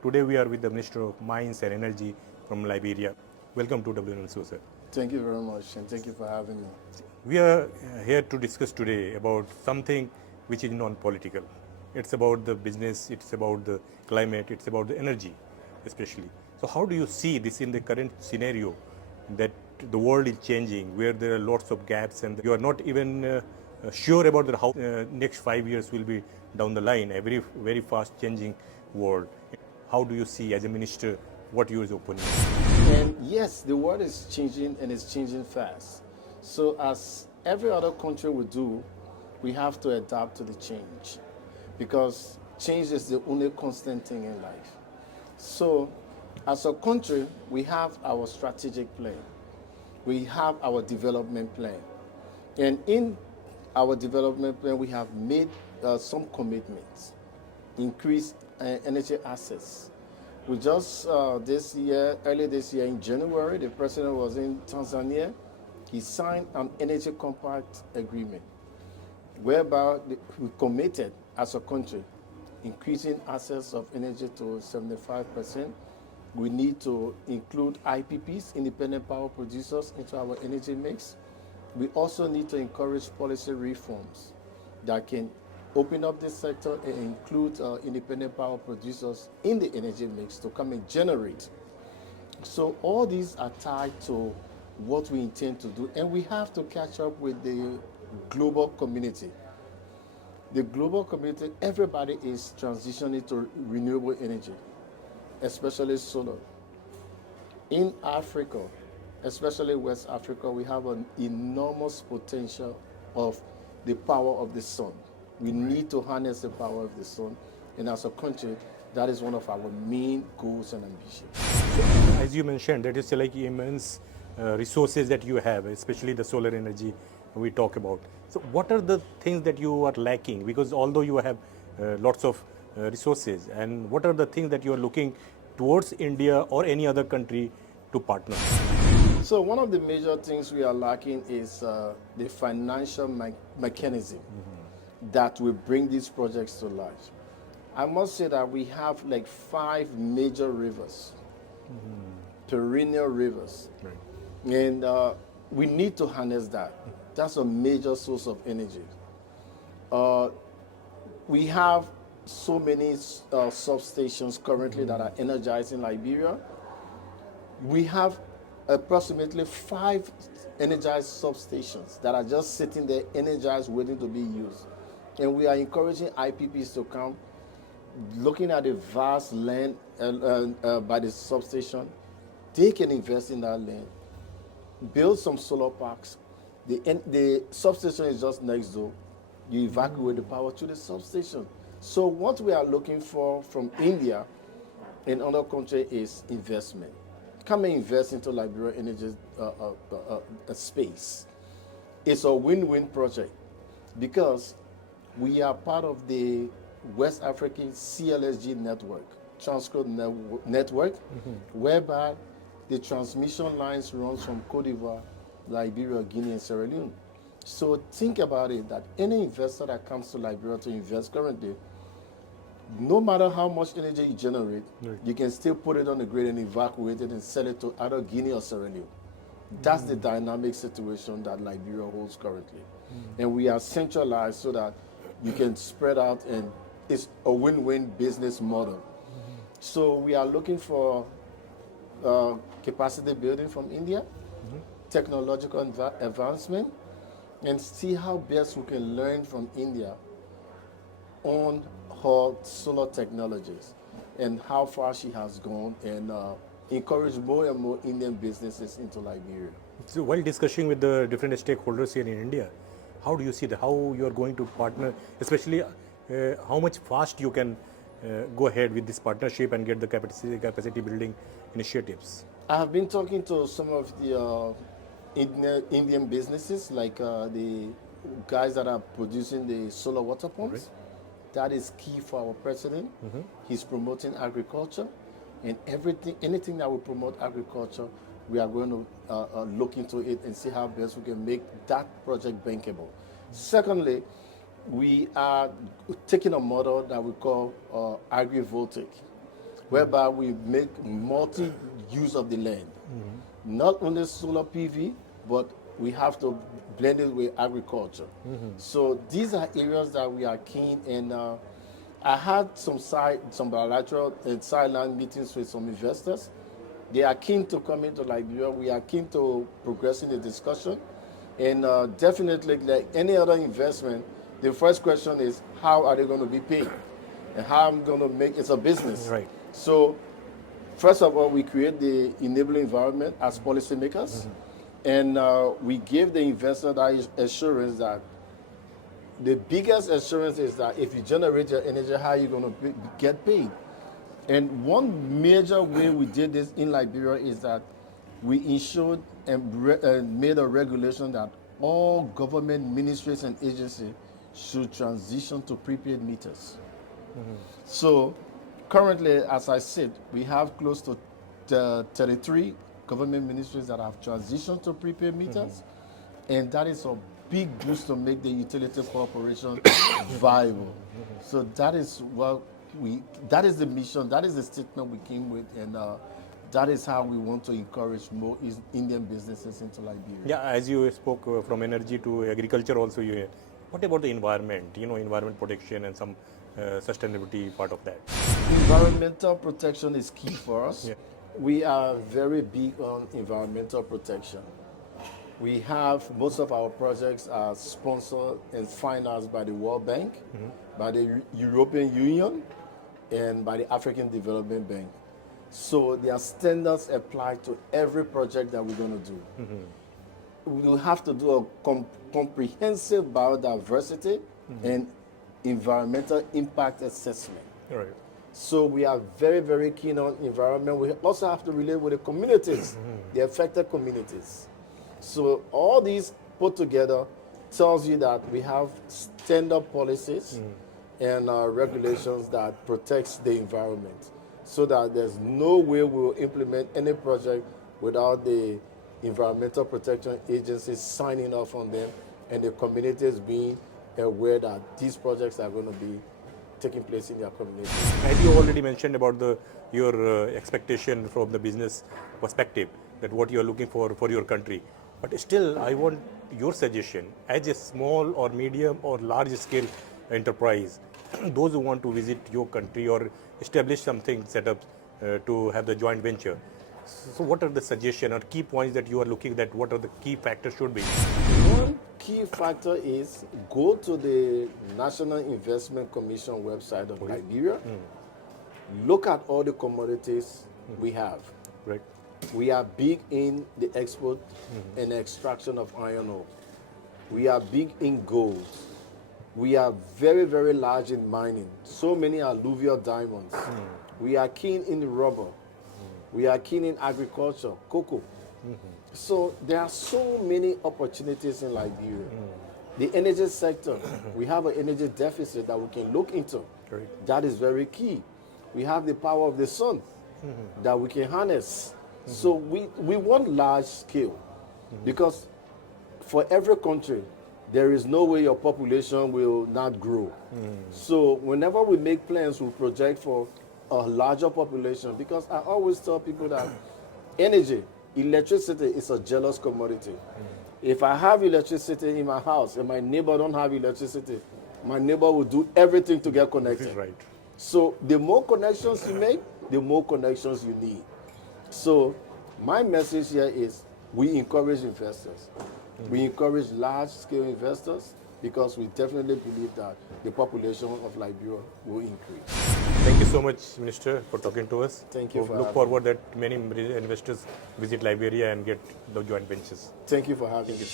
Today we are with the Minister of Mines and Energy from Liberia. Welcome to WNSO, sir. Thank you very much, and thank you for having me. We are here to discuss today about something which is non-political. It's about the business, it's about the climate, it's about the energy, especially. So how do you see this in the current scenario that the world is changing, where there are lots of gaps and you are not even sure about how next 5 years will be down the line, a very fast changing world. How do you see as a minister, what your opinion? And yes, the world is changing and it's changing fast. So as every other country would do, we have to adapt to the change because change is the only constant thing in life. So as a country, we have our strategic plan. We have our development plan. And in our development plan, we have made some commitments, increased energy access. We just early this year in January, the president was in Tanzania. He signed an energy compact agreement whereby we committed as a country increasing access of energy to 75%. We need to include IPPs, independent power producers, into our energy mix. We also need to encourage policy reforms that can open up this sector and include independent power producers in the energy mix to come and generate. So all these are tied to what we intend to do, and we have to catch up with the global community. The global community, everybody is transitioning to renewable energy, especially solar. In Africa, especially West Africa, we have an enormous potential of the power of the sun. We need to harness the power of the sun, and as a country, that is one of our main goals and ambitions. As you mentioned, that is like immense resources that you have, especially the solar energy we talk about. So what are the things that you are lacking? Because although you have lots of resources, and what are the things that you are looking towards India or any other country to partner? So one of the major things we are lacking is the financial mechanism that will bring these projects to life. I must say that we have like 5 major rivers, perennial rivers, right. And we need to harness that. That's a major source of energy. We have so many substations currently that are energized in Liberia. We have approximately 5 energized substations that are just sitting there energized, waiting to be used. And we are encouraging IPPs to come, looking at the vast land by the substation. They can invest in that land, build some solar parks. The substation is just next door. You evacuate the power to the substation. So what we are looking for from India and other countries is investment. Come and invest into Liberia energy space. It's a win-win project because we are part of the West African CLSG network, Transco network, whereby the transmission lines run from Cote d'Ivoire, Liberia, Guinea, and Sierra Leone. So think about it, that any investor that comes to Liberia to invest currently, no matter how much energy you generate, right, you can still put it on the grid and evacuate it and sell it to either Guinea or Sierra Leone. That's the dynamic situation that Liberia holds currently. And we are centralized so that you can spread out, and it's a win-win business model. So we are looking for capacity building from India, technological advancement, and see how best we can learn from India on her solar technologies and how far she has gone, and encourage more and more Indian businesses into Liberia. So while discussing with the different stakeholders here in India, how do you see how you are going to partner, especially how much fast you can go ahead with this partnership and get the capacity building initiatives? I have been talking to some of the Indian businesses, like the guys that are producing the solar water pumps. Right. That is key for our president. He's promoting agriculture, and anything that will promote agriculture, we are going to look into it and see how best we can make that project bankable. Secondly, we are taking a model that we call agrivoltaic. whereby we make multi-use of the land. Not only solar PV, but we have to blend it with agriculture. So these are areas that we are keen in. I had some bilateral and sideline meetings with some investors. They are keen to come into Liberia. We are keen to progress in the discussion. And definitely, like any other investment, the first question is, how are they going to be paid? And how I'm going to make it's a business. Right. So, first of all, we create the enabling environment as policymakers. And we give the investor that assurance that the biggest assurance is that if you generate your energy, how are you going to get paid? And one major way we did this in Liberia is that we ensured and made a regulation that all government ministries and agencies should transition to prepaid meters. So currently, as I said, we have close to 33 government ministries that have transitioned to prepaid meters, and that is a big boost to make the utility corporation viable. So that is what that is the mission, that is the statement we came with, and that is how we want to encourage more Indian businesses into Liberia. Yeah, as you spoke from energy to agriculture also, what about the environment, environment protection and some sustainability part of that? Environmental protection is key for us. Yeah. We are very big on environmental protection. We have most of our projects are sponsored and financed by the World Bank, by the European Union, and by the African Development Bank. So there are standards applied to every project that we're going to do. We will have to do a comprehensive biodiversity and environmental impact assessment. Right. So we are very, very keen on environment. We also have to relate with the communities, the affected communities. So all these put together tells you that we have standard policies and regulations that protects the environment, so that there's no way we'll implement any project without the environmental protection agencies signing off on them and the communities being aware that these projects are going to be taking place in their community. As you already mentioned about your expectation from the business perspective, that what you are looking for your country. But still, I want your suggestion as a small or medium or large scale enterprise, those who want to visit your country or establish something set up to have the joint venture. So what are the suggestions or key points that you are looking at? What are the key factors should be? One key factor is go to the National Investment Commission website of Liberia. Look at all the commodities we have. Right. We are big in the export and extraction of iron ore. We are big in gold. We are very, very large in mining. So many alluvial diamonds. We are keen in rubber. We are keen in agriculture, cocoa. So there are so many opportunities in Liberia. The energy sector, we have an energy deficit that we can look into. Right. That is very key. We have the power of the sun that we can harness. So we want large scale, because for every country, there is no way your population will not grow. So whenever we make plans, we project for a larger population, because I always tell people that energy, electricity is a jealous commodity. If I have electricity in my house and my neighbor don't have electricity, my neighbor will do everything to get connected. Right. So the more connections you make, the more connections you need. So my message here is we encourage investors. We encourage large-scale investors, because we definitely believe that the population of Liberia will increase. Thank you so much, Minister, for talking to us. Thank you for Look having forward that many investors visit Liberia and get the joint ventures. Thank you for having me.